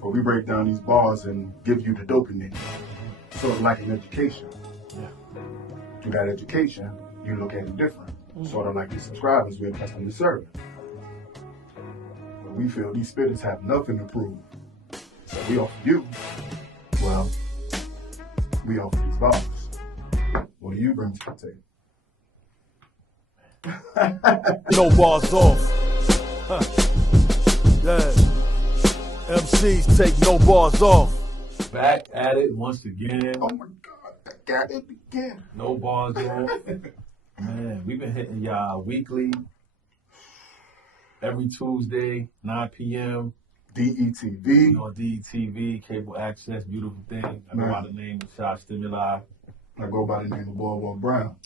But we break down these bars and give you the dopamine. Sort of like an education. Yeah. Through that education, you look at it different. Sort of like your subscribers, we're accustomed to serving. But we feel these spitters have nothing to prove. So we offer you, well, we offer these bars. What do you bring to the table? No bars off. Huh. Yeah. MCs take no bars off. Back at it once again. Oh my God, back at it again. No bars off. Man, we've been hitting y'all weekly. Every Tuesday, 9 p.m. DETV. On DETV, cable access, beautiful thing. I go by the name of Shot Stimuli. I go by the name of Boardwalk Brown.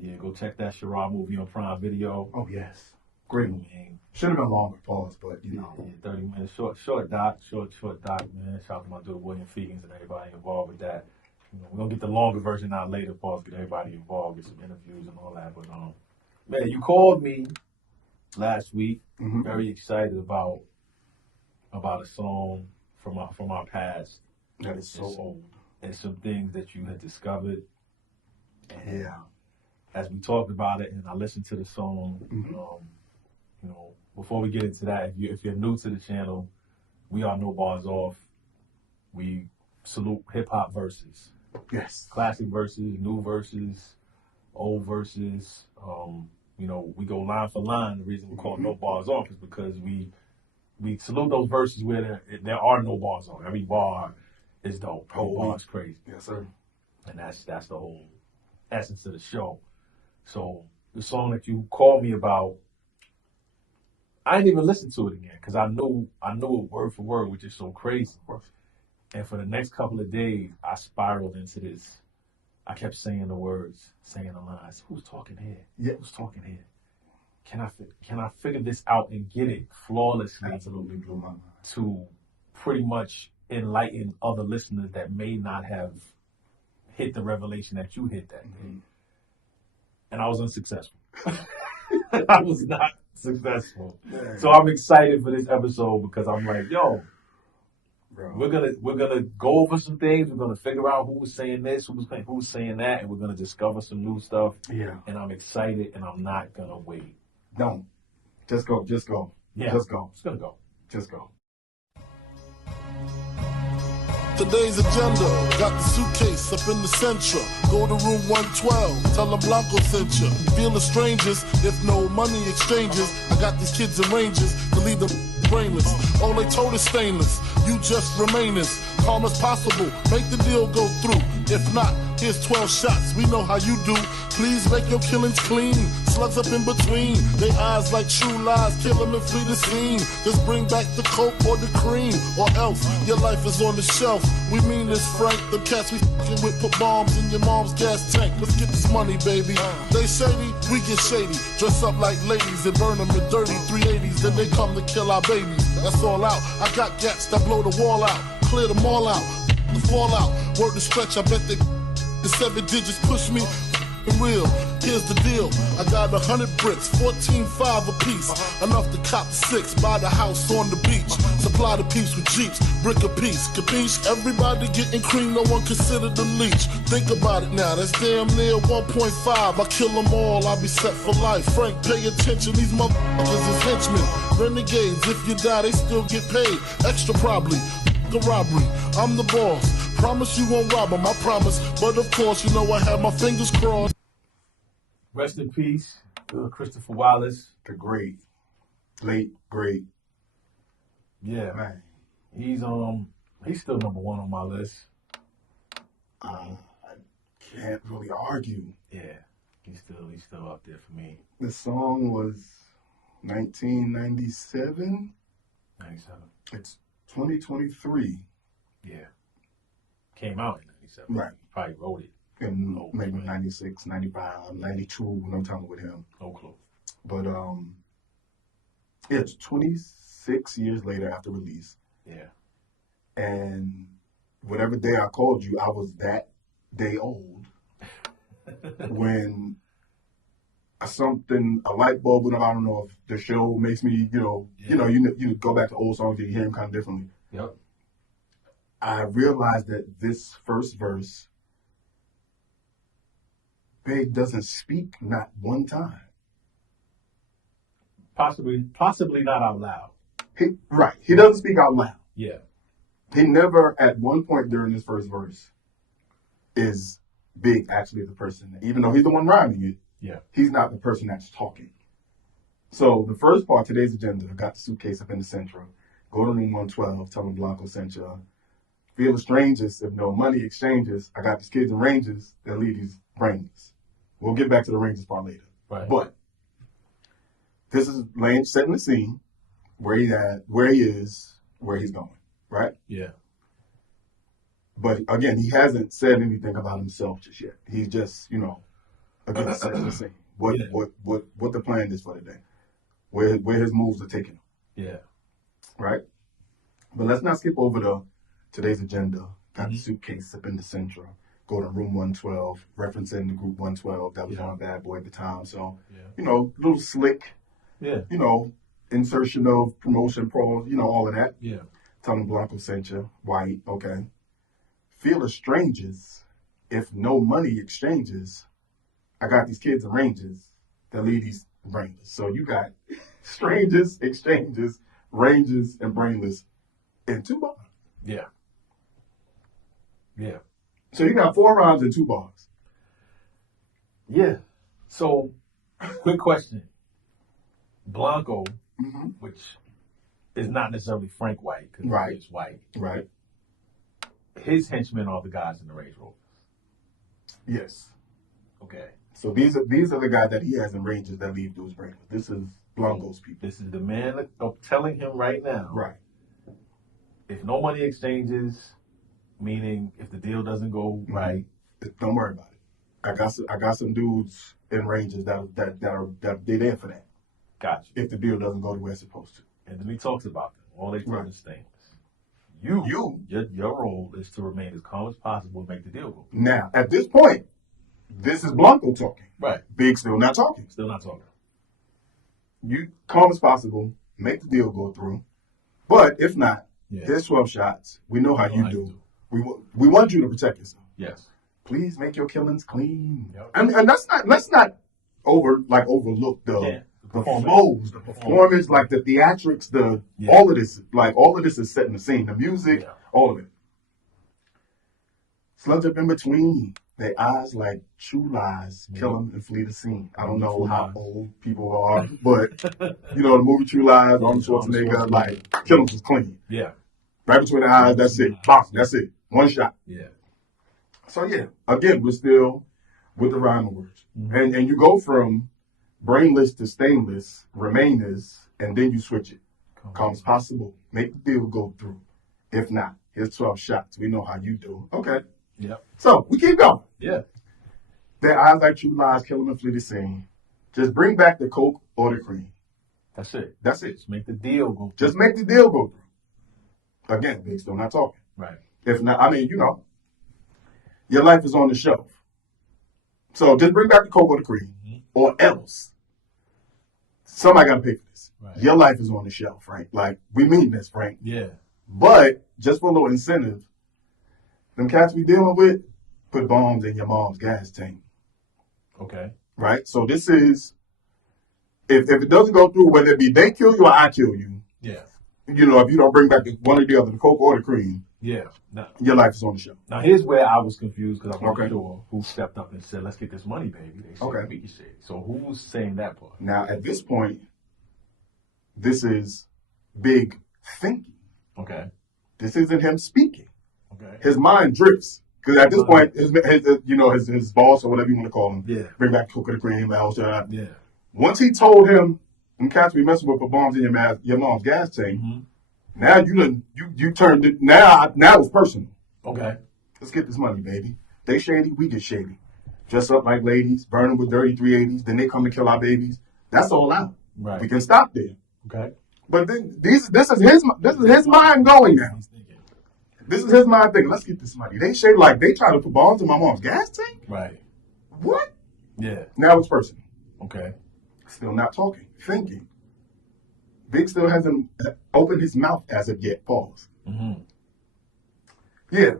Yeah, go check that Sherrod movie on Prime Video. Oh, yes. Great movie. Should have been longer, pause, but you know. Yeah, 30 minutes, short doc, man. Shout out to my dude William Fegans and everybody involved with that. You know, we're gonna get the longer version out later, pause, get everybody involved, get some interviews and all that. But man, you called me last week, very excited about a song from our past. That is so old. And some things that you had discovered. And yeah. As we talked about it and I listened to the song, you know, before we get into that, if you're new to the channel, we are No Bars Off. We salute hip hop verses. Yes. Classic verses, new verses, old verses. You know, we go line for line. The reason we call it No Bars Off is because we salute those verses where there are no bars on. Every bar is dope. The whole bar is crazy. Yes, sir. And that's the whole essence of the show. So the song that you called me about, I didn't even listen to it again because I knew it word for word, which is so crazy. And for the next couple of days, I spiraled into this. I kept saying the words, saying the lines. Who's talking here? Yeah. Who's talking here? Can I figure this out and get it flawlessly? Absolutely blew my mind. To pretty much enlighten other listeners that may not have hit the revelation that you hit that day. And I was unsuccessful. I was not successful. Man. So I'm excited for this episode because I'm like, yo, bro, we're gonna go over some things. We're gonna figure out who was saying this, who was saying that, and we're gonna discover some new stuff. Yeah. And I'm excited, and I'm not gonna wait. Don't. Just go. Yeah. Just go. It's gonna go. Just go. Today's agenda, got the suitcase up in the central. Go to room 112, tell them Blanco sent you. Feel the strangers, if no money exchanges. I got these kids in ranges to leave them brainless. All they told is stainless, you just remain as calm as possible. Make the deal go through. If not, here's 12 shots, we know how you do. Please make your killings clean. Slugs up in between, they eyes like true lies. Kill them and flee the scene. Just bring back the coke or the cream, or else your life is on the shelf. We mean this, Frank. The cats we fucking with put bombs in your mom's gas tank. Let's get this money, baby. They shady, we get shady. Dress up like ladies and burn them in dirty 380s. Then they come to kill our babies. That's all out. I got gats that blow the wall out. Clear them all out. The fallout. Word to stretch, I bet they the 7 digits push me. Real, here's the deal. I got 100 bricks, 14.5 a piece. Enough to cop 6, buy the house on the beach. Supply the peeps with jeeps, brick a piece. Capiche? Everybody getting cream, no one considered the leech. Think about it now, that's damn near 1.5. I kill them all, I'll be set for life. Frank, pay attention, these motherfuckers is henchmen. Renegades, if you die, they still get paid. Extra probably. The robbery, I'm the boss. Promise you won't rob them, I promise. But of course, you know I have my fingers crossed. Rest in peace, Christopher Wallace. The great, late, great. Yeah, man. He's still number 1 on my list. I can't really argue. Yeah, he's still up there for me. The song was 1997. 97. It's 2023. Yeah. Came out in 97. Right. Probably wrote it. In maybe 96, 95, 92, no telling with him. No clue. But it's 26 years later after release. Yeah. And whatever day I called you, I was that day old when a light bulb went off. I don't know if the show makes me, you go back to old songs and you hear them kind of differently. Yep. I realized that this first verse, Big doesn't speak not one time. Possibly not out loud. He doesn't speak out loud. Yeah. He never, at one point during this first verse, is Big actually the person. Even though he's the one rhyming it, Yeah. he's not the person that's talking. So the first part, today's agenda, got the suitcase up in the central. Go to room 112, tell them Blanco sent you. Feel the strangest if no money exchanges. I got these kids in ranges that lead these brains. We'll get back to the ranges part later. Right. But this is Lane setting the scene where he is, where he's going, right? Yeah. But again, he hasn't said anything about himself just yet. He's just, again, setting the scene. What the plan is for the day. Where his moves are taking him. Yeah. Right? But let's not skip over to today's agenda. Got the suitcase up in the central. Go to room 112, referencing the group 112 that was on Bad Boy at the time. So, little slick, insertion of promotion, all of that. Yeah. Tell them Blanco sent you. White, okay. Feel the strangers if no money exchanges. I got these kids in ranges that lead these brainless. So you got strangers, exchanges, ranges, and brainless in 2 bars. Yeah. Yeah. So you got 4 rhymes and 2 bars. Yeah. So, quick question. Blanco, which is not necessarily Frank White, because he's white. Right. His henchmen are the guys in the Range Rovers. Yes. Okay. So these are the guys that he has in ranges that leave those brainless. This is Blanco's people. This is the man telling him right now. Right. If no money exchanges, meaning if the deal doesn't go right, don't worry about it. I got some dudes in ranges that they're there for that. Gotcha. If the deal doesn't go the way it's supposed to. And then he talks about them. All they tell us things. Your role is to remain as calm as possible and make the deal go. Now, at this point, this is Blanco talking. Right. Big still not talking. Still not talking. You calm as possible, make the deal go through. But if not, there's 12 shots. We know how you do. We want you to protect yourself. Yes. Please make your killings clean. Yep. And let's not overlook the flows, the performance, like the theatrics, all of this. Like all of this is setting the scene. The music, all of it. Slugs up in between. Their eyes like true lies, kill them and flee the scene. I don't know how old people are, but the movie True Lies, Arnold Schwarzenegger, like kill them was clean. Yeah. Right between the eyes, that's it. Box, that's it. One shot. Yeah. So again, we're still with the rhyming words. And you go from brainless to stainless, remainers, and then you switch it. Calm as possible. Make the deal go through. If not, here's 12 shots. We know how you do. Okay. Yep. So we keep going. Yeah. Their eyes like true lies, kill them and flee the scene. Just bring back the Coke or the cream. That's it. That's it. Just make the deal go through. Just make the deal go through. Again, Big still not talking. Right. If not, your life is on the shelf. So just bring back the Coke or the cream. Or else somebody got to pay for this. Right. Your life is on the shelf, right? Like, we mean this, Frank. Yeah. But just for a little incentive, them cats we dealing with put bombs in your mom's gas tank. Okay. Right? So this is, if it doesn't go through, whether it be they kill you or I kill you. Yeah. If you don't bring back one or the other, the Coke or the cream. Yeah. Your life is on the shelf. Now, here's where I was confused because I wasn't sure who stepped up and said, let's get this money, baby. They said, Biggie said. So who's saying that part? Now, at this point, this is Big thinking. Okay. This isn't him speaking. Okay. His mind drifts. Because at this point, his boss or whatever you want to call him, bring back Coke or the cream, Yeah. Once he told him, them cats we messing with put bombs in your mom's gas tank, now you turned it, now it's personal. Okay. Let's get this money, baby. They shady, we get shady. Dress up like ladies, burn them with dirty 380s, then they come and kill our babies. That's all out. Right. We can stop there. Okay. But then this is his mind going now. This is his mind thinking, let's get this money. They shady like they try to put bombs in my mom's gas tank? Right. What? Yeah. Now it's personal. Okay. Still not talking, thinking. Big still hasn't opened his mouth as of yet. Pause. Yeah.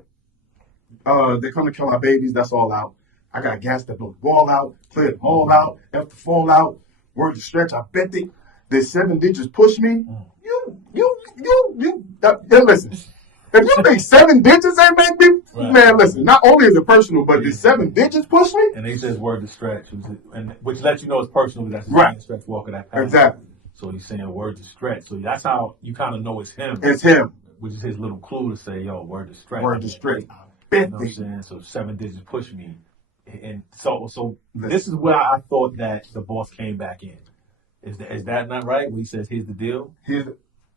They come to kill our babies. That's all out. I got gas that blow the wall out, clear them all out, F the fall out, word to stretch. I bet the 7 digits push me. Listen. If you think 7 digits ain't make me, man, listen. Not only is it personal, but the 7 digits push me. And they says word to stretch, which lets you know it's personal. That's his right. Stretch Walker that passed. Exactly. So he's saying word to stretch. So that's how you kind of know it's him. It's him. Which is his little clue to say, yo, word to stretch. Word to stretch. You know what I'm saying? So 7 digits push me. And so this is where I thought that the boss came back in. Is that not right? When he says, here's the deal? Here's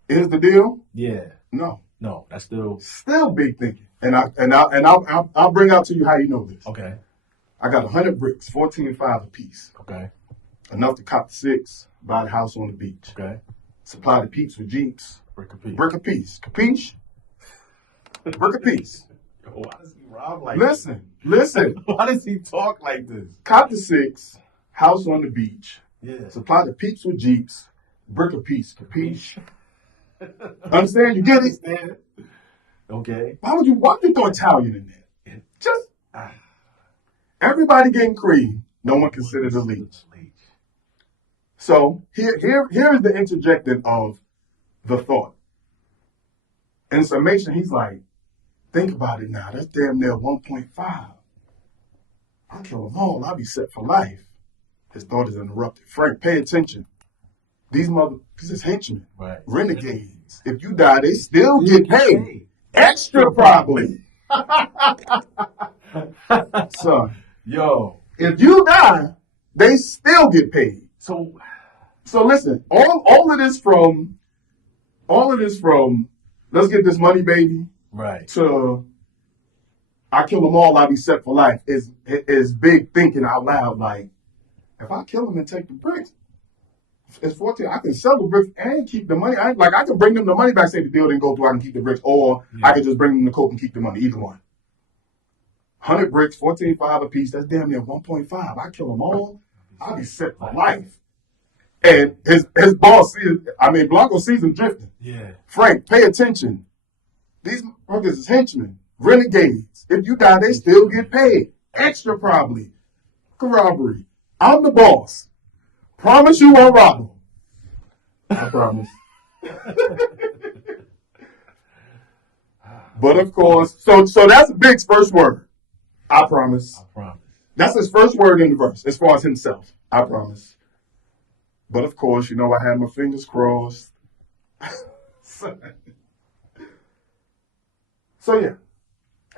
the deal? Yeah. No, that's still big thinking. And I'll bring out to you how you know this. Okay. I got 100 bricks, 14.5 a piece. Okay. Enough to cop 6, buy the house on the beach. Okay. Supply the peeps with Jeeps. Brick a piece. Brick a piece. Capiche? Brick a piece. Yo, why does he rob like Listen. Why does he talk like this? Cop the 6, house on the beach. Yeah. Supply the peeps with Jeeps. Brick a piece. Capiche? Understand? You get it? Understand? Okay. Why would you throw Italian in there? Just everybody getting cream. No one considered a leech. So here is the interjecting of the thought. In summation, he's like, think about it now. That's damn near 1.5. I'll kill them all. I'll be set for life. His thought is interrupted. Frank, pay attention. These this is henchmen. Right. Renegades. If you die, they still get paid. Extra probably. Son. Yo. If you die, they still get paid. So listen, all of this from let's get this money, baby. Right. To I kill them all, I'll be set for life is big thinking out loud. Like, if I kill them and take the bricks, it's 14. I can sell the bricks and keep the money. I can bring them the money back, say the deal didn't go through, I can keep the bricks, or I can just bring them the coke and keep the money, either one. 100 bricks, 14.5 a piece, that's damn near 1.5. I kill them all, I'll be set for life. And his boss, Blanco sees him drifting. Yeah. Frank, pay attention. These motherfuckers is henchmen, renegades. If you die, they still get paid. Extra probably. Robbery. I'm the boss. Promise you won't rob them. I promise. But of course, so that's Big's first word. I promise. I promise. That's his first word in the verse, as far as himself. I promise. But of course, I had my fingers crossed. So yeah,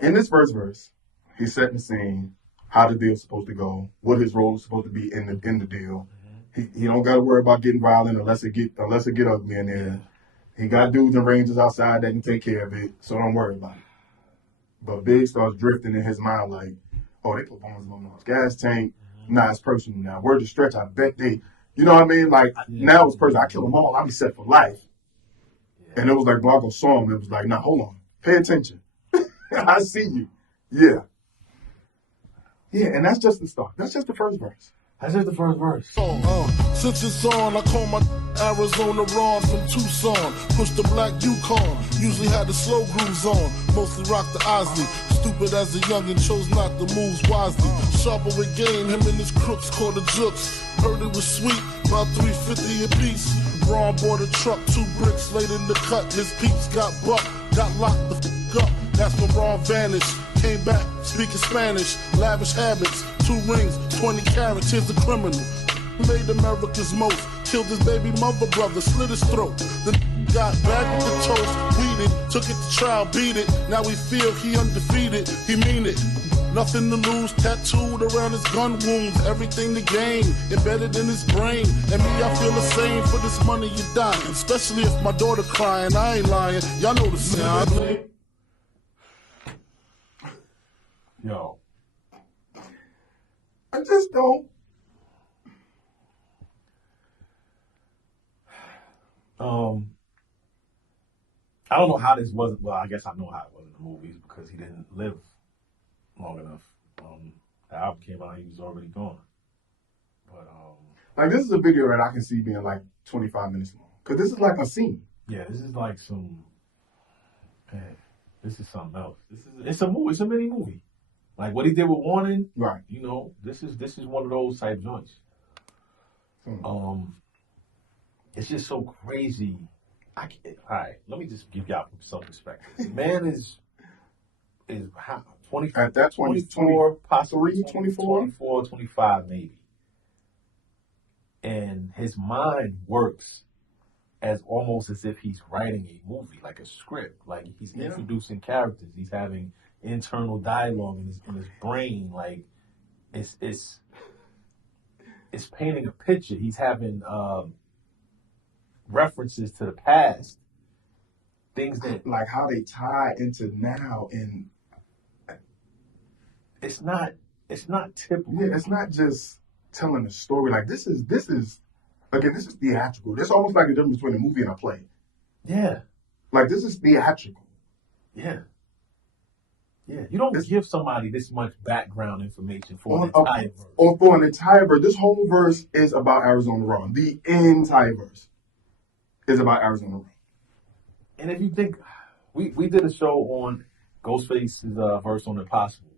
in this first verse, he's setting the scene, how the deal's supposed to go, what his role is supposed to be in the deal. He don't got to worry about getting violent unless it get ugly in there. He got dudes and rangers outside that can take care of it, so don't worry about it. But Big starts drifting in his mind like, oh, they put bombs on the gas tank. Nah, it's personal now. Word to stretch, I bet they, you know what I mean? Like, now it's personal. I kill them all, I'll be set for life. And it was like Blanco saw him. It was like, nah, hold on. Pay attention. I see you. Yeah. Yeah, and that's just the start. That's just the first verse. That's just the first verse. Since it's on, I call my Arizona Ron from Tucson. Push the black Yukon. Usually had the slow grooves on. Mostly rock the Osley. Stupid as a youngin', chose not to move wisely. Sharper with game, him and his crooks caught the jooks. Heard it was sweet, about $3.50 a piece. Ron bought a truck, 2 bricks laid in the cut. His peeps got bucked, got locked the f*** up. That's when Ron vanished. Came back, speaking Spanish, lavish habits, 2 rings, 20 carats, here's the criminal. Made America's most, killed his baby mother brother, slit his throat. Then got back with the toast, weeded, took it to trial, beat it. Now we feel he undefeated, he mean it. Nothing to lose, tattooed around his gun wounds, everything to gain, embedded in his brain. And me, I feel the same for this money you dying, especially if my daughter crying, I ain't lying, y'all know the sound. Yo. I just don't. I don't know how this wasn't. Well, I guess I know how it was in the movies because he didn't live long enough. The album came out, he was already gone. But like, this is a video that I can see being like 25 minutes long because this is like a scene. Yeah, this is like some. Man, This is something else. It's a movie. It's a mini movie. Like what he did with Warning. Right. You know, this is one of those type joints. It's just so crazy. All right, let me just give y'all some perspective. Man is how 20 at that 24, possibly 24, 25 maybe. And his mind works as almost as if he's writing a movie, like a script. Like he's introducing characters. He's having internal dialogue in his brain. Like it's painting a picture. He's having references to the past, things that like how they tie into now, and it's not typical. Yeah, it's not just telling a story. Like this is again, this is theatrical. This is almost like the difference between a movie and a play. Yeah. Like this is theatrical. Yeah. Yeah. You don't give somebody this much background information for an entire verse. Or for an entire verse. This whole verse is about Arizona Rum. The entire verse is about Arizona Rum. And if you think, we did a show on Ghostface's verse on Impossible.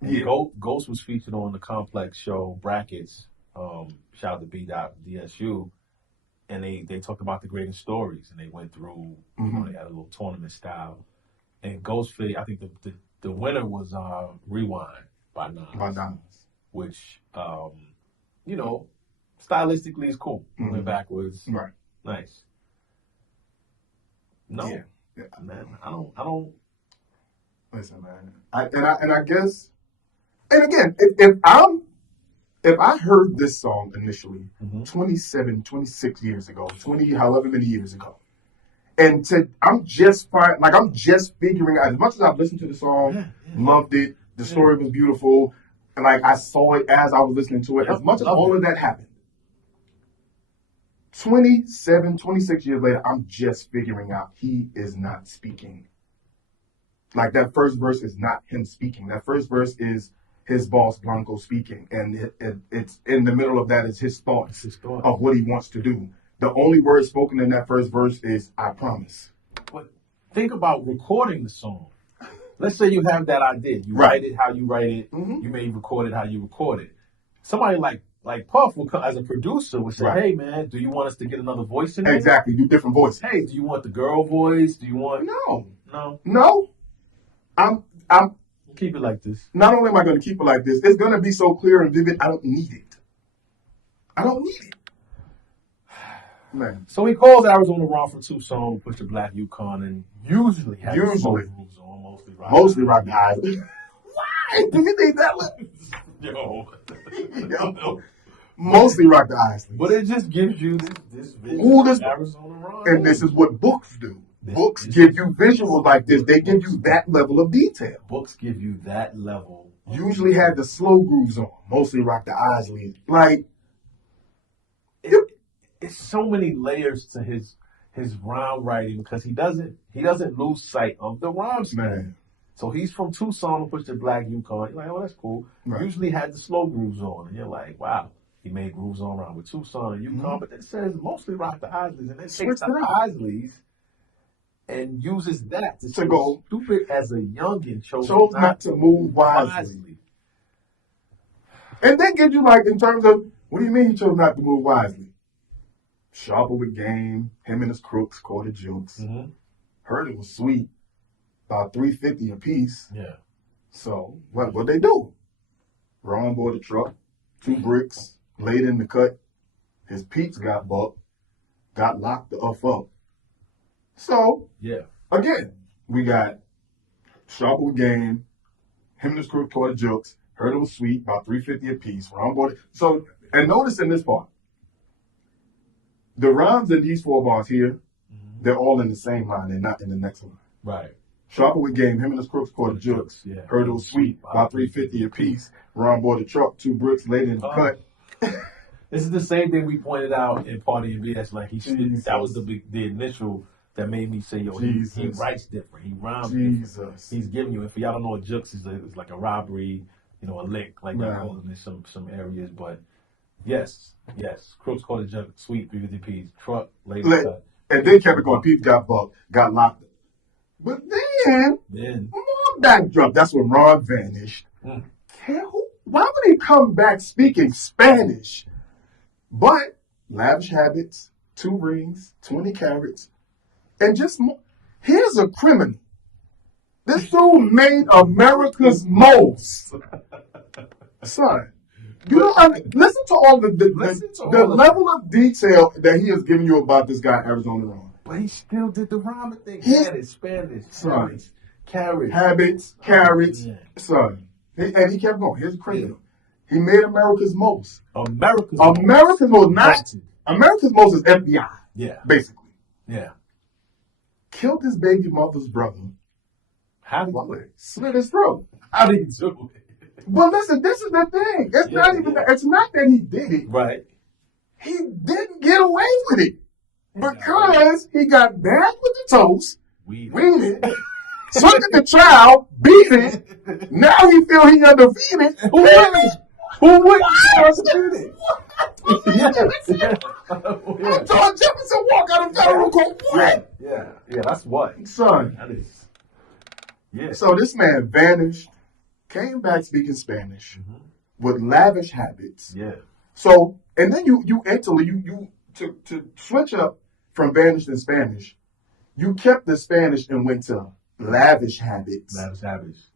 And Yeah. Ghost was featured on the Complex show Brackets. Shout out to B.DSU. And they talked about the greatest stories. And they went through, they had a little tournament style. And Ghostface, I think the winner was Rewind by Nas. Which, stylistically is cool. Went backwards. Right. Nice. No, Yeah. man, I don't. Listen, man. I guess, and again, if I heard this song initially 27, 26 years ago, 20, however many years ago, and I'm just figuring out, as much as I've listened to the song, loved it, the story was beautiful, and like I saw it as I was listening to it, as much as all of that happened, 27, 26 years later, I'm just figuring out he is not speaking. Like that first verse is not him speaking. That first verse is his boss Blanco speaking, and it's in the middle of that is his thoughts of what he wants to do. The only word spoken in that first verse is "I promise." But think about recording the song. Let's say you have that idea. You write it how you write it. You may record it how you record it. Somebody like Puff will come as a producer would say, "Hey man, do you want us to get another voice in there?" Exactly, do different voices. Hey, do you want the girl voice? Do you want No. I'm keep it like this. Not only am I going to keep it like this, it's going to be so clear and vivid. I don't need it. Man. So he calls Arizona Ron from Tucson, puts a black Yukon, and usually has smoke rules on, mostly rock the eyes. Why? Do you think that? Yo. Mostly rock the eyes. But it just gives you this visual of Arizona Ron. And this is what books do. Books give you visuals like this. They give you that level of detail. Books give you that level. Usually had the slow grooves on. Mostly rock the eyes lead. Like, it's so many layers to his rhyme writing because he doesn't lose sight of the rhyme scheme. Man. So he's from Tucson and puts the black Yukon. You're like, oh, that's cool. Right. Usually had the slow grooves on, and you're like, wow, he made grooves on around with Tucson and Yukon, but it says mostly rock the Isleys, and then takes the Isleys and uses that to go stupid as a youngin' chose not to move wisely. And then gives you like in terms of what do you mean he chose not to move wisely? Sharper with game, him and his crooks caught the jokes. Heard it was sweet, about $350 a piece. Yeah. So what they do? Ron bought the truck, 2 bricks laid in the cut. His peeps got bucked, got locked the up. So again, we got Sharper with game, him and his crooks caught the jokes. Heard it was sweet, about $350 a piece. Ron bought it. So and notice in this part. The rhymes in these 4 bars here, they're all in the same line. They're not in the next line. Right. Sharper with game, him and his crooks caught the jokes. Yeah. Heard it was sweet, about $350 a piece. Ron bought the truck, 2 bricks laid in the cut. This is the same thing we pointed out in Party and BS. Like that was the initial that made me say, yo, he writes different. He rhymes different. He's giving you. If y'all don't know what jukes is, it's like a robbery, a lick, like they call it in some areas. But yes, crooks caught the junk, sweet 350 piece, truck laid in the cut. And then kept it going. People got bucked, got locked up. But Then, more backdrop. That's when Ron vanished. Why would he come back speaking Spanish? But lavish habits, 2 rings, 20 carats, and just more. Here's a criminal. This dude made America's most. Son, you don't listen to all the level of detail that he has given you about this guy, Arizona Ron. But he still did the rhyming thing. He had his Spanish, son. Carrots. Son. And he kept going. Here's the criminal. He made America's most. America's most. Not America's most is FBI. Yeah. Basically. Yeah. Killed his baby mother's brother. How did he do it? Slit his throat. How did he do it? But listen, this is the thing. It's not even that. It's not that he did it. Right. He didn't get away with it. Because he got back with the toast, weeded, took it to trial, beat it. Now he feel he undefeated. Who wouldn't be undefeated? I told Jefferson walk out of federal court. What? Yeah, that's what. Son. That is. Yeah. So this man vanished, came back speaking Spanish with lavish habits. Yeah. So, and then you to switch up from vanished in Spanish, you kept the Spanish and went to lavish habits. Lavish habits.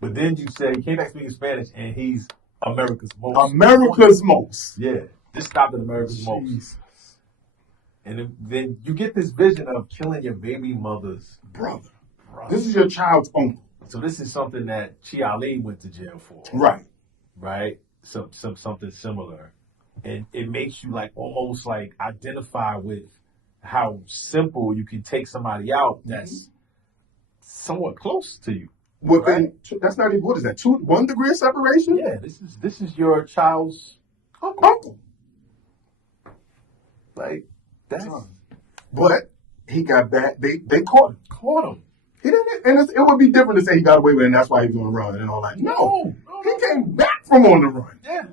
But then you say he came back speaking Spanish and he's America's most. America's most. Yeah. Just stopped at America's most. And then you get this vision of killing your baby mother's brother. This is your child's uncle. So this is something that Chiale went to jail for. Right. Right? Something similar. And it makes you like almost like identify with how simple you can take somebody out that's somewhat close to you. Within, that's not even, what is that, 1 degree of separation? Yeah, this is your child's uncle. Like, that's... But he got back, they caught him. Caught him. He didn't, and it would be different to say he got away with it and that's why he was on the run and all that. No. He came back from on the run. Yeah.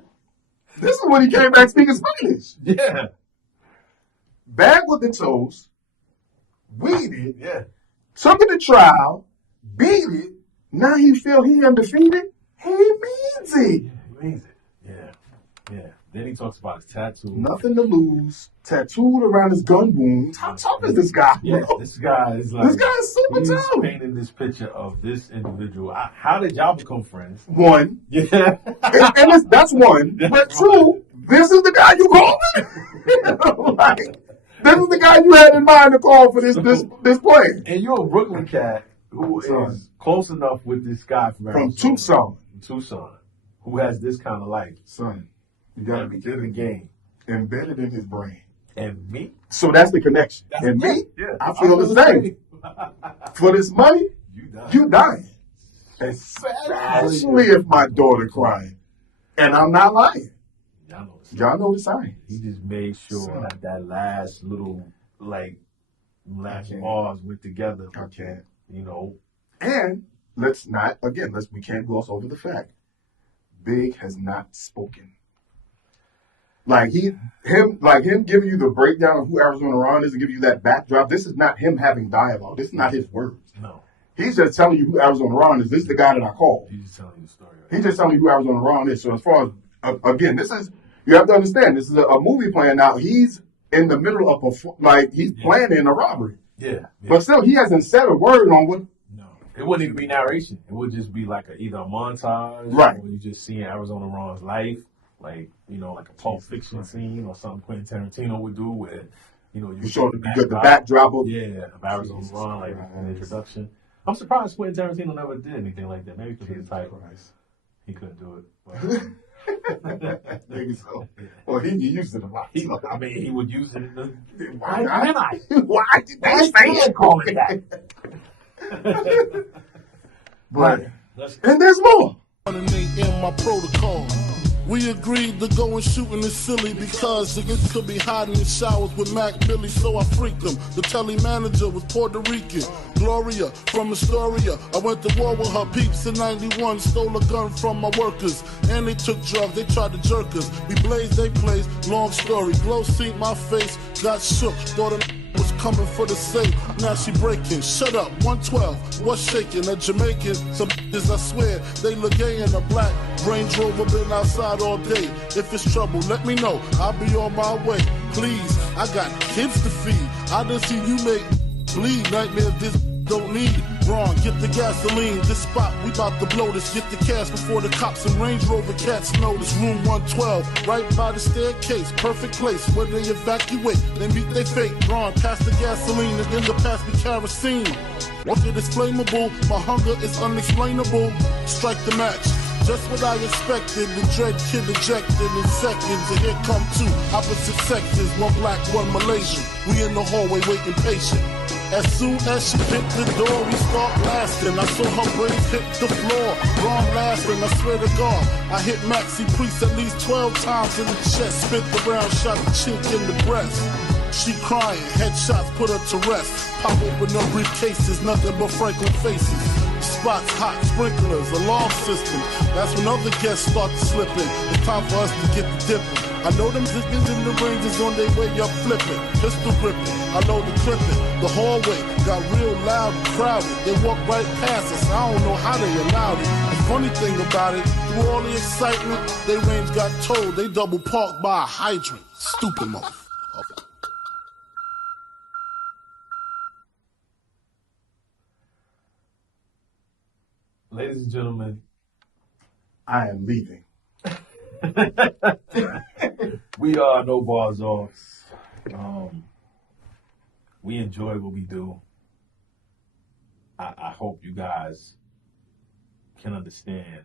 This is when he came back speaking Spanish. Yeah. Bag with the toast, weeded, took it to trial, beat it. Now he feel he undefeated. He means it. Yeah, he means it. Yeah. Then he talks about his tattoo. Nothing to lose. Tattooed around his gun wounds. How tough is this guy? Yeah, this guy is like. This guy is super he's tough. Painting this picture of this individual. How did y'all become friends? 1. Yeah. and that's 1. But 2, this is the guy you called? Like, this is the guy you had in mind to call for this play. And you're a Brooklyn cat who is close enough with this guy from Tucson, who has this kind of life. Son, you gotta be kidding. The game embedded in his brain. And me? So that's the connection. And me? Yeah. I feel the same. For this money, you dying. Especially if my daughter crying. And I'm not lying. Y'all know the signs. He just made sure that last little, last bars went together. I can't. You know. And we can't gloss over the fact, Big has not spoken. Like him giving you the breakdown of who Arizona Ron is and giving you that backdrop. This is not him having dialogue. This is not his words. No. He's just telling you who Arizona Ron is. This is the guy that I called. He's just telling you the story. Right? He's just telling you who Arizona Ron is. So as far as, again, you have to understand, this is a movie plan now. He's in the middle of he's planning a robbery. Yeah. But still, he hasn't said a word on what. No. It wouldn't even be narration. It would just be like either a montage. Right. Or you just seeing Arizona Ron's life. Like a Pulp Fiction scene or something Quentin Tarantino would do where, you show the backdrop of Arizona Ron, like an introduction. I'm surprised Quentin Tarantino never did anything like that. Maybe because of his title. He couldn't do it. Maybe so. Well, he used it a lot. He would use it. Why didn't I? Why did they say call it that? But and there's more. In my protocol. We agreed to go and shooting is silly because niggas could be hiding in showers with Mac Billy, so I freaked them. The telly manager was Puerto Rican, Gloria from Astoria. I went to war with her peeps in 91, stole a gun from my workers, and they took drugs, they tried to jerk us. We blazed, they blazed, long story. Glow seen my face, got shook, thought Was coming for the sake, now she breaking. Shut up, 112, what's shaking? A Jamaican, some bitches I swear, they look gay in a black Range Rover, been outside all day. If it's trouble, let me know, I'll be on my way. Please, I got kids to feed. I done see you make bleed. Nightmares this don't need. Wrong, get the gasoline. This spot, we bout to blow this. Get the cash before the cops and Range Rover cats notice. Room 112, right by the staircase. Perfect place where they evacuate. They meet they fate. Wrong, pass the gasoline and then the pass me kerosene. Once it is flammable, my hunger is unexplainable. Strike the match. Just what I expected, the dread kid ejected in seconds. And here come two opposite sexes, one black, one Malaysian. We in the hallway waiting patient. As soon as she hit the door, we start blasting. I saw her brains hit the floor. Wrong laughing, I swear to God. I hit Maxi Priest at least 12 times in the chest. Spit the round, shot the chink in the breast. She crying, headshots put her to rest. Pop open them briefcases, nothing but Franklin faces. Spots, hot sprinklers, alarm systems. That's when other guests start to slip in. It's time for us to get the dipping. I know them ziggers in the ranges on their way up flipping. Pistol gripping, I know the clipping. The hallway got real loud and crowded. They walk right past us, I don't know how they allowed it. The funny thing about it, through all the excitement, their range got told. They double parked by a hydrant. Stupid motherfucker. Ladies and gentlemen, I am leaving. we are No Bars Off. We enjoy what we do. I hope you guys can understand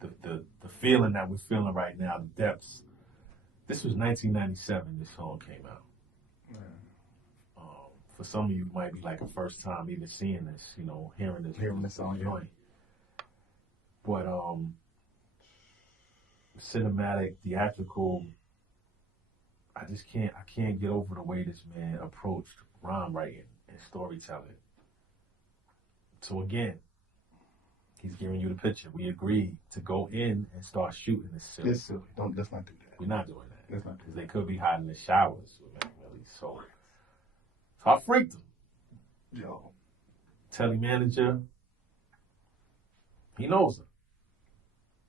the feeling that we're feeling right now, the depths. This was 1997, this song came out. For some of you, it might be like a first time even seeing this, hearing this song. joint. But cinematic, theatrical, I can't get over the way this man approached rhyme writing and storytelling. So again, he's giving you the picture. We agreed to go in and start shooting this silly. It's silly. Let's not do that. We're not doing that. Let's not do Because that. they could be hiding in the showers with Mac Millie. So I freaked him. Yo. Telly manager, he knows her.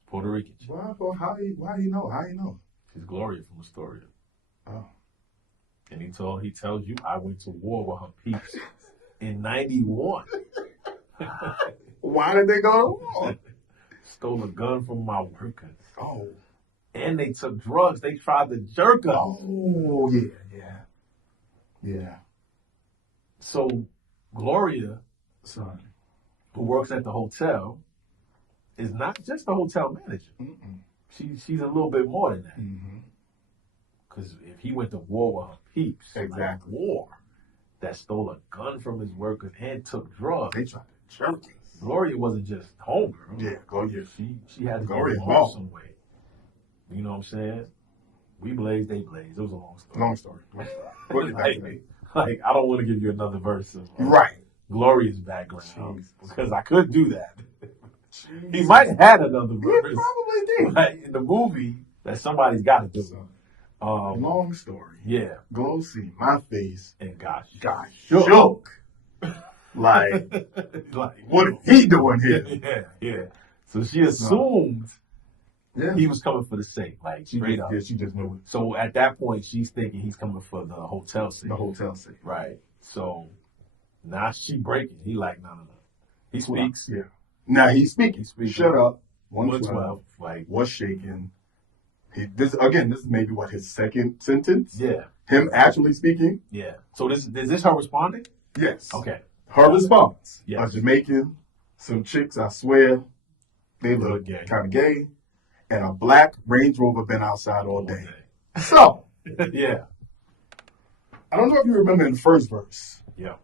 Puerto Rican. Why do you know? How you know? She's Gloria from Astoria. Oh. And he tells you I went to war with her peeps in 91. Why did they go to war? Stole a gun from my workers. Oh. And they took drugs. They tried to jerk us. Oh, yeah. So Gloria, Son. who works at the hotel, is not just a hotel manager. Mm-mm. She's a little bit more than that. Mm-hmm. Because if he went to war with her peeps, Exactly. like war, that stole a gun from his workers and took drugs. They tried to jerk us. Gloria wasn't just homegirl. Yeah, Gloria. She had to Gloria go involved. some way. You know what I'm saying? We blazed, they blazed. It was a long story. Long story. We'll get back to that. Like, I don't want to give you another verse of Right. Gloria's background Jesus. because I could do that. Jesus. He might have had another He verse, probably did. but in the movie that somebody's got to do. So, Um, long story. yeah, Go see my face. and gosh, Got shook. Like, like what is he doing here? yeah. So she assumed Yeah. he was coming for the sake, like She straight just, up. yeah, she just knew it. So at that point, she's thinking he's coming for the hotel sake. The hotel safe. Right. So now she breaking. He like, no. He speaks. Yeah. Now he's speaking. He's speaking. Shut up. 112. 112. Like, Was shaking. This is maybe what his second sentence. yeah. Him actually speaking. Yeah. So is this her responding? Yes. Okay. Her response. Yes. A Jamaican, some chicks, I swear, they Look look gay. kind of gay, and a black Range Rover been outside all day. So, Yeah. I don't know if you remember in the first verse Yeah.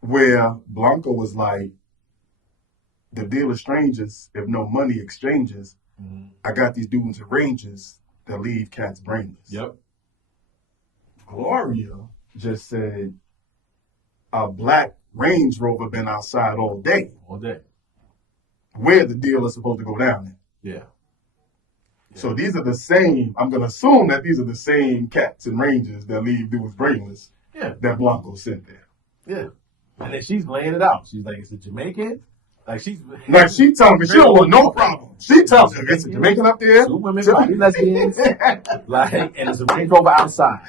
where Blanco was like, the deal is strangers if no money exchanges. Mm-hmm. I got these dudes in ranges that leave cats brainless. Yep. Gloria just said, a black Range Rover been outside all day. All day. Where the deal is supposed to go down at. Yeah. So these are the same, I'm going to assume that these are the same cats and rangers that leave dudes brainless Yeah. that Blanco sent there. Yeah. And then she's laying it out. She's like, it's a Jamaican. Like she telling me she don't want no problem. She tells me it's a Jamaican up there. 2 women, probably lesbians. Like, and it's a Range Rover outside.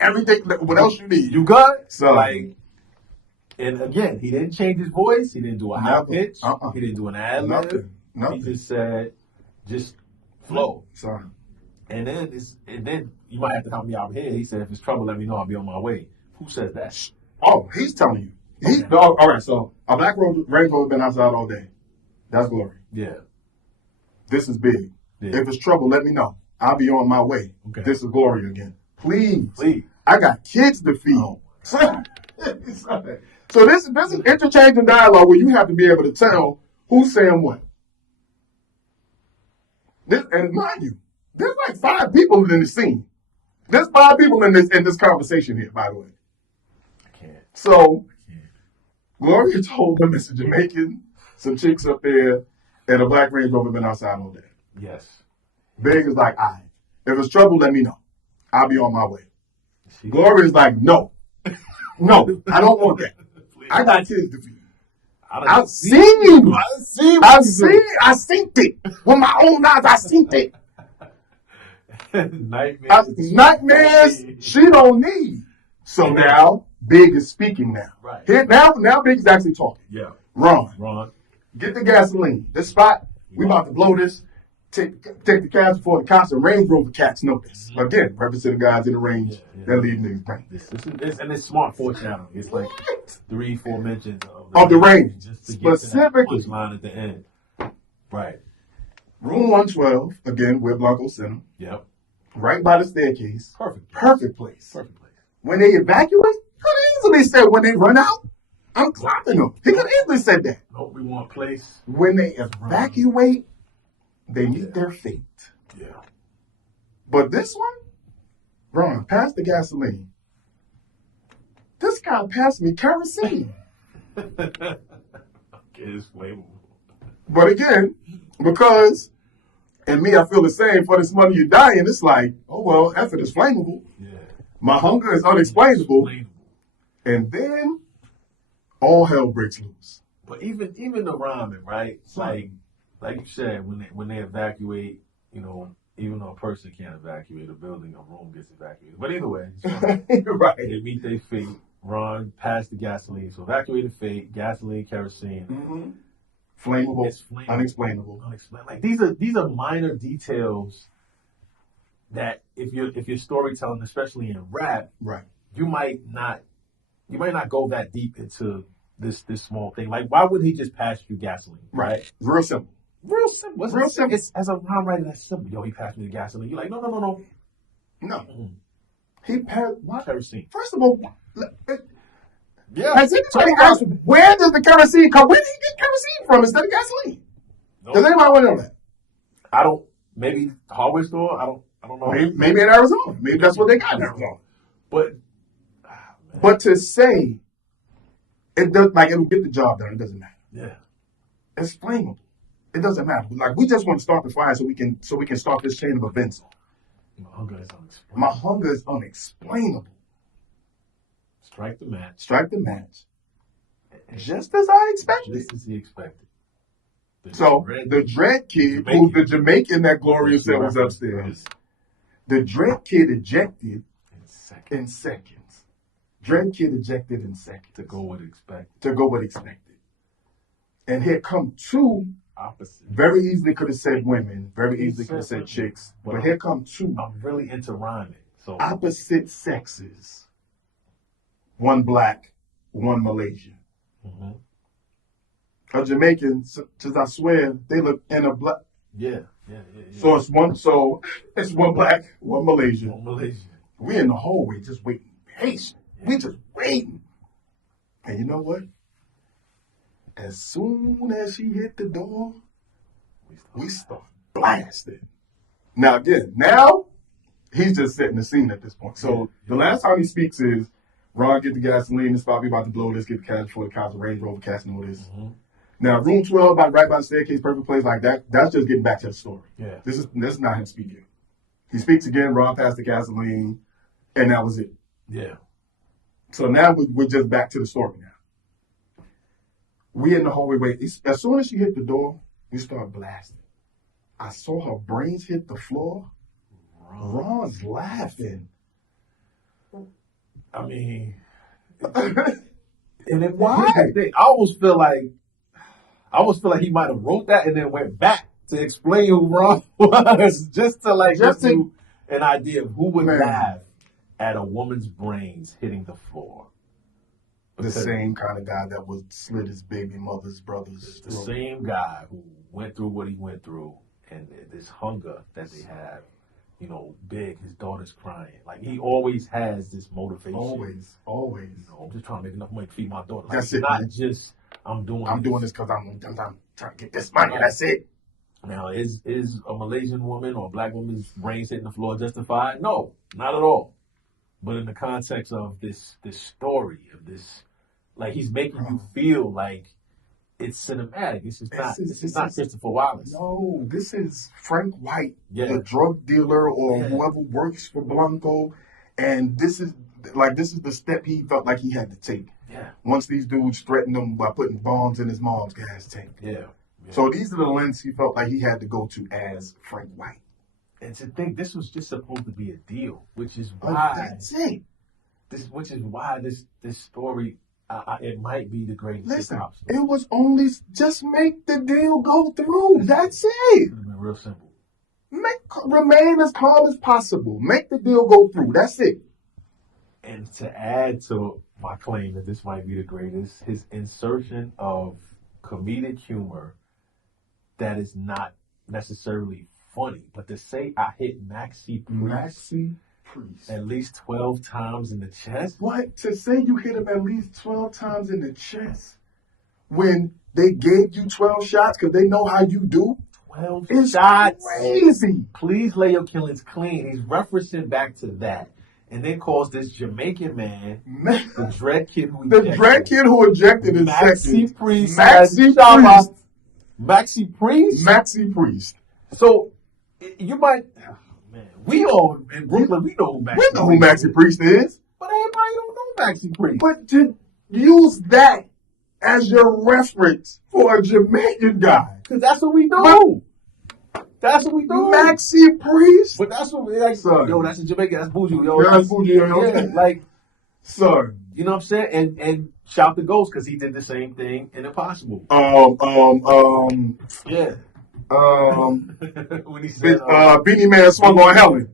Everything. What else you need? You good? So like, and again, he didn't change his voice. He didn't do a high pitch. He didn't do an ad lib. Nothing. He just said, just flow. Sorry. And then you might have to help me out here. He said, if it's trouble, let me know. I'll be on my way. Who says that? Oh, he's telling you. All right, so a black Range Rover been outside all day. That's glory. Yeah. This is big. Yeah. If it's trouble, let me know. I'll be on my way. Okay. This is glory again. Please. Please. I got kids to feed. Oh. So this is interchanging dialogue where you have to be able to tell who's saying what. And mind you, there's like 5 people in the scene. There's 5 people in this conversation here, by the way. I can't. So Gloria told them it's a Jamaican, some chicks up there, and a black Range Rover been outside all day. Yes. Big is like, all right, if it's trouble, let me know. I'll be on my way. Gloria is like, no, I don't want that. I got kids to feed. I've seen you. I've seen it with my own eyes. I seen it. Nightmares she don't need. So now Big is speaking now. Right. Here, now Big is actually talking. Yeah. Ron. Get the gasoline. This spot, we about to blow this. Take the cats before the cops and Range Rover cats know this. Mm-hmm. Again, representing guys in the range that lead niggas brain. And it's smart foreshadowing. It's like 3-4 mentions of the range. Just to Specifically. Get to that punchline at the end. Right. Room 112, again, where Blanco sent him. Yep. Right by the staircase. Perfect place. When they evacuate, he could easily said when they run out, I'm clapping them. He could easily said that. Nope, we want place. When they evacuate, they meet their fate. Yeah. But this one, Ron, pass the gasoline. This guy passed me kerosene. It's flammable. But again, because, and me, I feel the same, for this money you're dying, it's like, oh, well, effort is flammable. Yeah. My hunger is unexplainable. And then all hell breaks loose. But even the rhyming, right? Like you said, when they evacuate, even though a person can't evacuate a building, a room gets evacuated. But either way, right. They meet their fate. Ron passed the gasoline, so evacuated fate, gasoline, kerosene. Mm-hmm. Flammable, it's flammable, unexplainable. Like these are minor details that if you're storytelling, especially in rap, right, you might not go that deep into this small thing. Like, why would he just pass you gasoline? Right? Real simple. Real simple. Real simple. It's, as a rhyme writer, that's simple. Yo, he passed me the gasoline. You're like, no. No. Mm-hmm. He passed what? Kerosene. First of all, yeah. Has anybody asked where does the kerosene come? Where did he get kerosene from instead of gasoline? Nope. Does anybody want to know that? I don't. Maybe hardware store. I don't know. Maybe in Arizona. Maybe that's what they got in Arizona. But to say it does, like, it'll get the job done. It doesn't matter. Yeah. It's flammable. It doesn't matter. Like, we just want to start the fire so we can start this chain of events. My hunger is unexplainable. My hunger is unexplainable. Strike the match. Just as I expected. Just as he expected. The Dread Kid, who's the Jamaican that Gloria said was upstairs, the Dread Kid ejected in seconds. Dread Kid ejected in seconds. To go with expected. And here come two opposite. Very easily could have said women. Very easily could have said chicks. But here come two. I'm really into rhyming. So opposite sexes. One black, one Malaysian. Mm-hmm. A Jamaican, because I swear they look in a black. Yeah. So it's one black, one Malaysian. One Malaysian. We in the hallway just waiting, patient. We just waiting. And you know what? As soon as she hit the door, we start blasting. Now again, he's just setting the scene at this point. So the last time he speaks is, Ron, get the gasoline, this spot, we about to blow this, get the cash before the cops, the Range Rover cats know this. Mm-hmm. Now, room 12, right by the staircase, perfect place like that, that's just getting back to the story. Yeah. This is not him speaking. He speaks again, Ron passed the gasoline, and that was it. Yeah. So now we're just back to the story now. We in the hallway. Wait, as soon as she hit the door, we start blasting. I saw her brains hit the floor. Ron's laughing. I mean, and then Why? I almost feel like he might have wrote that and then went back to explain who Ron was, just to give you an idea of who would laugh at a woman's brains hitting the floor. The same kind of guy that would slit his baby mother's brother's the throat. same guy who went through what he went through, and this hunger that they have. You know, big, his daughter's crying. Like, he always has this motivation. Always. You know, I'm just trying to make enough money to feed my daughter. Like, That's it, not man. just, I'm doing this because I'm trying to get this money. Right. That's it. Now, is a Malaysian woman or a black woman's brains hitting the floor justified? No, not at all. But in the context of this story, of this, like, he's making you feel like it's cinematic. This is not Christopher Wallace. No, this is Frank White, Yeah. the drug dealer or whoever works for Blanco, and this is the step he felt like he had to take. Yeah. Once these dudes threatened him by putting bombs in his mom's gas tank. Yeah. So these are the lenses he felt like he had to go to as Frank White. And to think this was just supposed to be a deal, which is But why that's it. This story. It might be the greatest Listen, hip-hop story. it was only just make the deal go through. That's it. It would have been real simple. Remain as calm as possible. Make the deal go through. That's it. And to add to my claim that this might be the greatest, his insertion of comedic humor that is not necessarily funny, but to say I hit Maxi Priest at least 12 times in the chest. What? To say you hit him at least 12 times in the chest when they gave you 12 shots because they know how you do? 12 It's shots. crazy. Please lay your killings clean. He's referencing back to that. And then calls this Jamaican man the dread kid who ejected. The dread kid who ejected in Maxi Priest. Maxi Priest. Maxi Priest. So you might, man. We all in Brooklyn, we know who Maxi Priest is. But everybody don't know Maxi Priest. But to use that as your reference for a Jamaican guy. Because that's what we do. That's what we do. Maxi Priest? But that's what we like. Son. Yo, that's a Jamaican. That's bougie. Yo, That's bougie, yo. Yeah, like, son. you know what I'm saying? And shout to Ghost because he did the same thing in Impossible. Yeah. When he said, Beanie Man swung on Helen.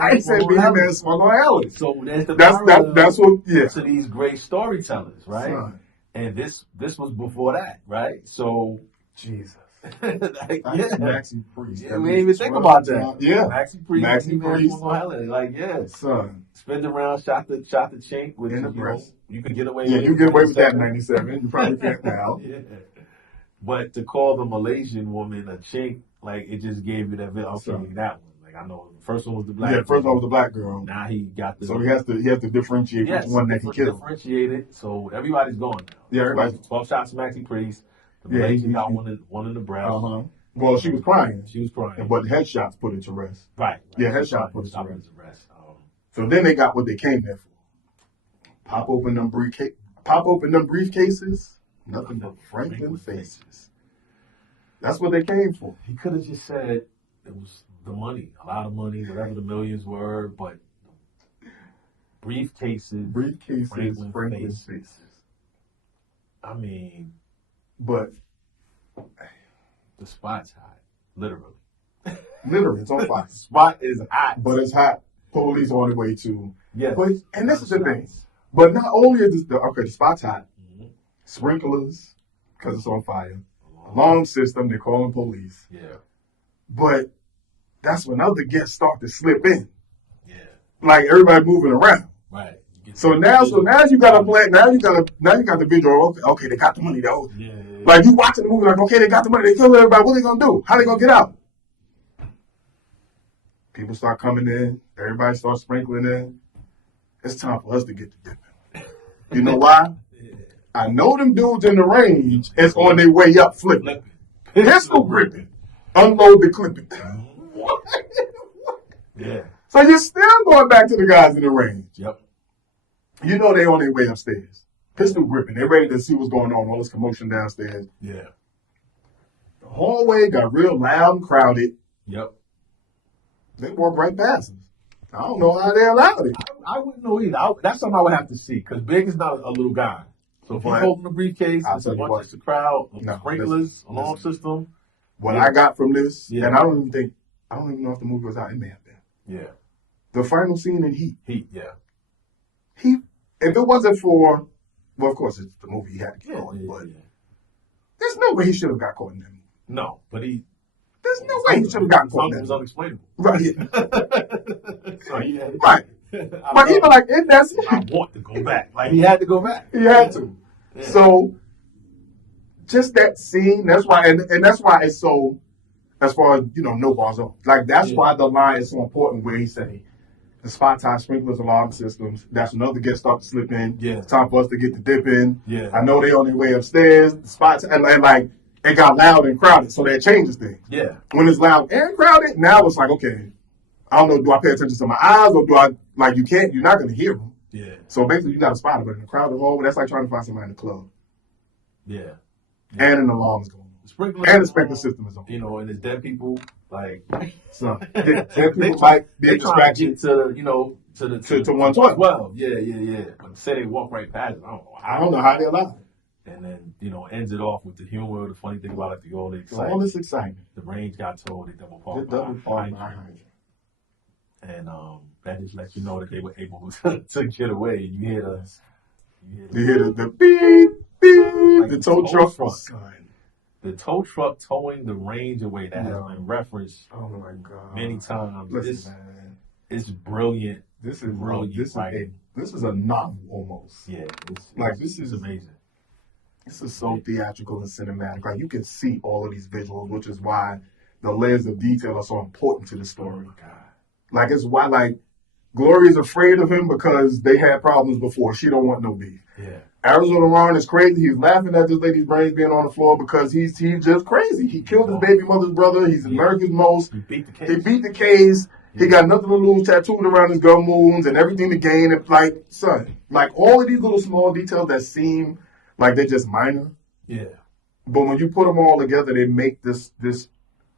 I said Beanie Man swung on Helen. So there's the That's what, yeah. to these great storytellers, right? Son. And this was before that, right? So Jesus. like, That's Maxi Priest. Yeah, we didn't even think about that. Yeah. Maxi Priest, Maxi Priest. like, yeah. Son. Spin around, shot the chink, which In the you breast. know, you could get away Yeah, with. you get away with that in 97. You probably can't now. Yeah. But to call the Malaysian woman a chink, like, it just gave you that. Okay, Son. that one. Like, I know the first one was the black. Yeah, first one was the black girl. Now he got the. So he has to differentiate which one that he killed. Differentiated. So everybody's going now. Yeah, everybody's 12 shots to Maxi Priest. The Yeah, Malaysian he- got one in the breast. Uh-huh. Well, she was crying. She was crying. But headshots put it to rest. Right. Yeah, headshot put it Stop to it rest. to rest. So then they got what they came there for. Pop open them briefcases. Nothing but Franklin faces. That's what they came for. He could have just said it was the money, a lot of money, whatever the millions were, but briefcases, Franklin faces. I mean, But the spot's hot, literally. literally, it's on fire. The spot is hot. But it's hot. Police on the way to. Yes. But and this is the thing. But not only is the spot's hot, Mm-hmm. sprinklers because it's on fire, alarm system. They're calling police. Yeah. But that's when other guests start to slip in. Yeah. Like everybody moving around. Right. So now you got a plan. Now you got the visual. Okay, they got the money though. Yeah. Like you watching the movie, like okay, they got the money. They killed everybody. What are they gonna do? How they gonna get out? People start coming in. Everybody starts sprinkling in. It's time for us to get to dipping. You know why? I know them dudes in the range is on their way up flipping. Pistol gripping. Unload the clipping. What? Yeah. So you're still going back to the guys in the range. Yep. You know they on their way upstairs. Pistol gripping. They ready to see what's going on. All this commotion downstairs. Yeah. The hallway got real loud and crowded. Yep. They walked right past us. I don't know how they allowed it. I wouldn't know either. That's something I would have to see because Big is not a little guy. So if he's holding the briefcase, it's a bunch of the crowd, sprinklers, alarm system. What I got from this, and I don't even know if the movie was out. It may have been. Yeah. The final scene in Heat. Yeah. If it wasn't for, well, of course, it's the movie he had to get caught, but there's no way he should have got caught in that movie. No, but there's no way he should have gotten caught in that movie. It was unexplainable. Right. So he had right. But even like, that's I want to go back. Like, he had to go back. He had to. Yeah. So, just that scene, that's why, and that's why it's so, as far as, no balls off. Like, that's why the line is so important where he said, the spot tie sprinklers, alarm systems. That's another guest start to slip in. Yeah. It's time for us to get the dip in. Yeah. I know they on their way upstairs. The spots and like it got loud and crowded, so that changes things. Yeah. When it's loud and crowded, now it's like, okay, I don't know, do I pay attention to my eyes or do I you're not gonna hear them. Yeah. So basically you got a spot, but in the crowded hallway, that's like trying to find somebody in the club. Yeah. And an alarm is going on. And the sprinkler system is on. And there's dead people, like, so dead people might be a distraction. To 112. Well, yeah. But say they walk right past it. I don't know how they allow it. And then, ends it off with the humor. The funny thing about it, all this excitement. The range got told, they double parked behind. And that just lets you know that they were able to get away. You hear the beep, beep, like the tow truck. The tow truck towing the range away that has been referenced many times. Listen, man. It's brilliant. This is brilliant. This is a novel almost. Yeah. This is amazing. This is so theatrical and cinematic. Like, you can see all of these visuals, which is why the layers of detail are so important to the story. Oh, God. Like, it's why, like, Gloria's afraid of him because they had problems before. She don't want no beef. Yeah. Arizona Ron is crazy. He's laughing at this lady's brains being on the floor because he's just crazy. He killed his baby mother's brother. He's America's most. He beat the case. He got nothing to lose tattooed around his gum wounds and everything to gain. And like, son, like all of these little small details that seem like they're just minor. Yeah. But when you put them all together, they make this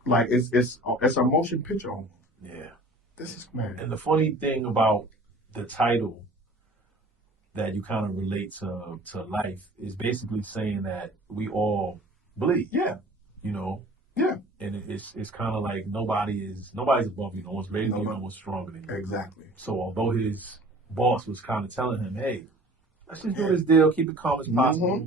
like it's a motion picture almost. Yeah. This is, man. And the funny thing about the title that you kind of relate to life is basically saying that we all bleed. Yeah. Yeah. And it's kind of like nobody's above you. No one's raised you. No one's stronger than you. Exactly. So although his boss was kind of telling him, hey, let's just do this deal, keep it calm as possible. Mm-hmm.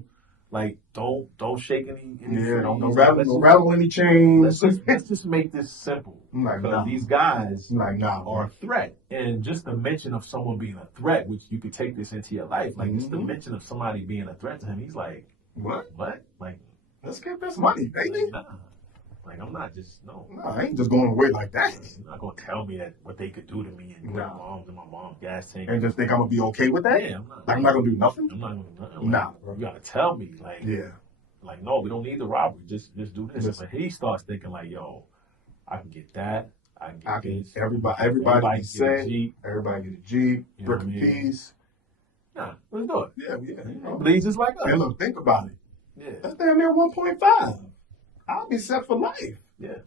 Like, don't shake any don't rattle any chains. Let's just make this simple. Because these guys are a threat. And just the mention of someone being a threat, which you could take this into your life, like just the mention of somebody being a threat to him, he's like, What? Like, let's get this money, baby. Like, I'm not just, no, I ain't just going away like that. You're not going to tell me that what they could do to me and break my arms and my mom's gas tank. And just think I'm going to be okay with that? Yeah, I'm not going to do nothing? I'm not going to do nothing. Nah, bro. You got to tell me, like, like, no, we don't need the robbery. Just do this. But he starts thinking like, yo, I can get that. I can get this. Everybody can set. Everybody get a Jeep. Brick of peas. Nah, let's do it. Yeah. Bleeds just like us. And look, think about it. Yeah. That's damn near 1.5. I'll be set for life. Yeah.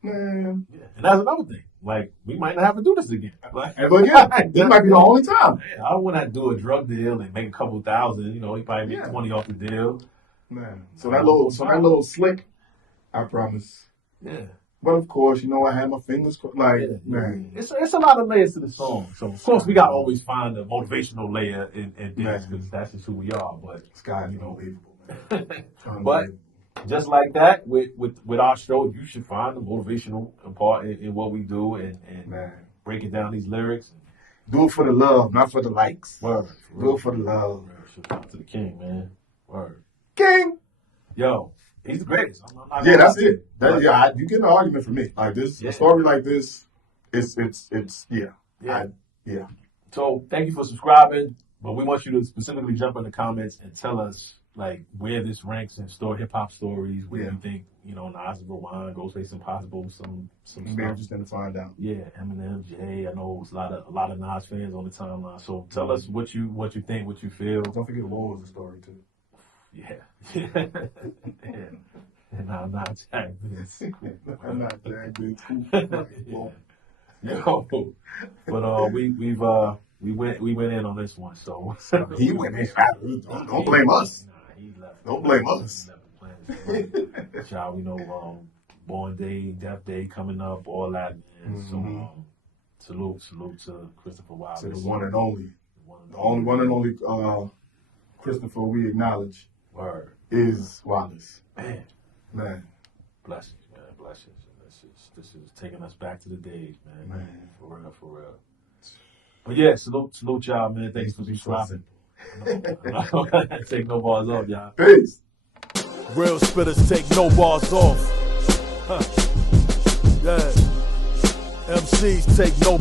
Man. Yeah. And that's another thing. Like, we might not have to do this again. But yeah, this might be the only time. Man, I don't want to do a drug deal and make a couple thousand. He probably make 20 off the deal. Man. So that little slick, I promise. Yeah. But of course, I had my fingers crossed. Man. It's a lot of layers to the song. So of course we got to always find the motivational layer in this because that's just who we are. But this guy's unbelievable, man. But just like that, with our show, you should find the motivational part in what we do and breaking down these lyrics. Do it for the love, not for the likes. Word. Do it for the love. Shout out to the king, man. Word. King. Yo, he's the greatest. That's it. You get an argument from me. Like this, a story like this, it's. So thank you for subscribing, but we want you to specifically jump in the comments and tell us like where this ranks in hip hop stories. Where Yeah. you think, Nas and Rewind, Ghostface Impossible, some It'd be stuff. interesting to find out. Yeah, Eminem, Jay. I know it's a lot of Nas fans on the timeline. So tell us what you think, what you feel. Don't forget War was a story too. Yeah. Yeah. And I'm not Jack. I'm not Jack Biggs. Yo, but we went in on this one. So He went in. Don't blame us. Nah, he left. Don't blame us. He left the planet. Y'all, we know Born Day, Death Day coming up, all that, man. So salute to Christopher Wallace. To the one and only. The only one and only Christopher we acknowledge Word. is Wallace. Man. Man. Blessings, man. Blessings. This is taking us back to the days, man. For real. But yeah, salute y'all, man. Thanks for subscribing. Take no bars off, y'all. Peace. Real spitters take no bars off. Yeah. MCs take no